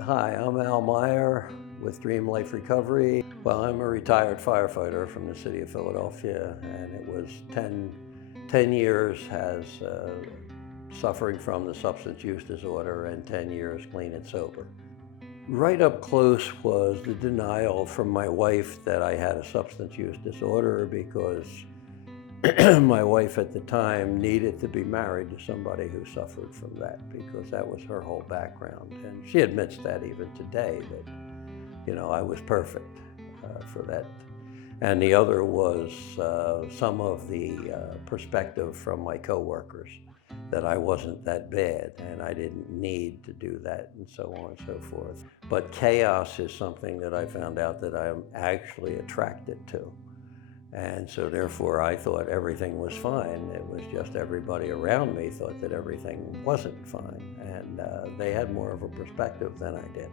Hi, I'm Al Meyer with DreamLife Recovery. Well, I'm a retired firefighter from the city of Philadelphia, and it was 10 years as suffering from the substance use disorder and 10 years clean and sober. Right up close was the denial from my wife that I had a substance use disorder, because my wife at the time needed to be married to somebody who suffered from that, because that was her whole background. And she admits that even today, that, I was perfect for that. And the other was some of the perspective from my coworkers that I wasn't that bad and I didn't need to do that, and so on and so forth. But chaos is something that I found out that I'm actually attracted to. And so therefore I thought everything was fine. It was just everybody around me thought that everything wasn't fine. And they had more of a perspective than I did.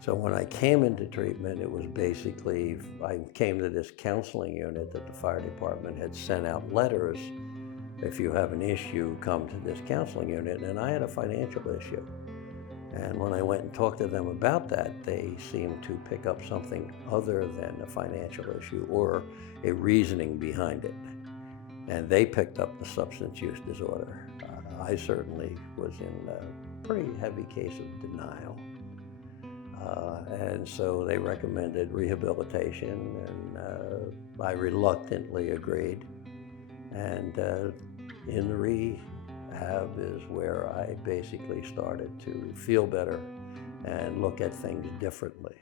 So when I came into treatment, it was basically, I came to this counseling unit that the fire department had sent out letters. If you have an issue, come to this counseling unit. And I had a financial issue. And when I went and talked to them about that, they seemed to pick up something other than a financial issue or a reasoning behind it. And they picked up the substance use disorder. I certainly was in a pretty heavy case of denial. And so they recommended rehabilitation, and I reluctantly agreed. And in the rehab is where I basically started to feel better and look at things differently.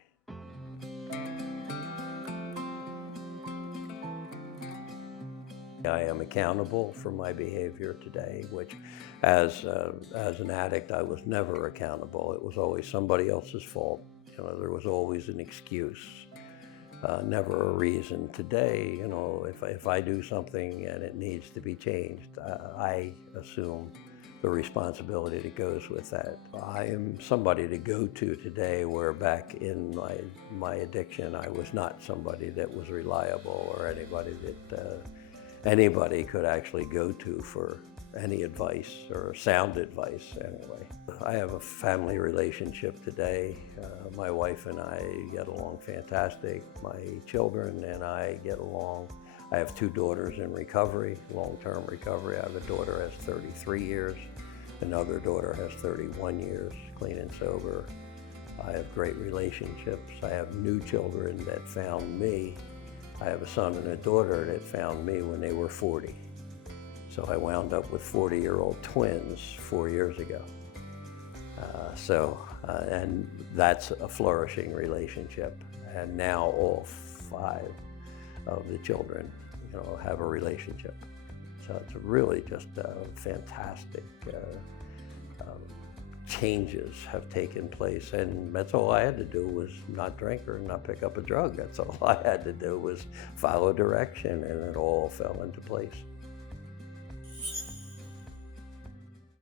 I am accountable for my behavior today, which as an addict, I was never accountable. It was always somebody else's fault. There was always an excuse, never a reason. Today, if I do something and it needs to be changed, I assume the responsibility that goes with that. I am somebody to go to today, where back in my addiction, I was not somebody that was reliable or anybody that anybody could actually go to for any advice, or sound advice anyway. I have a family relationship today. My wife and I get along fantastic. My children and I get along. I have 2 daughters in recovery, long-term recovery. I have a daughter has 33 years. Another daughter has 31 years, clean and sober. I have great relationships. I have new children that found me. I have a son and a daughter that found me when they were 40. So I wound up with 40-year-old twins 4 years ago. And that's a flourishing relationship. And now all 5 of the children, have a relationship. So it's really just fantastic changes have taken place, and that's all I had to do was not drink or not pick up a drug. That's all I had to do was follow direction, and it all fell into place.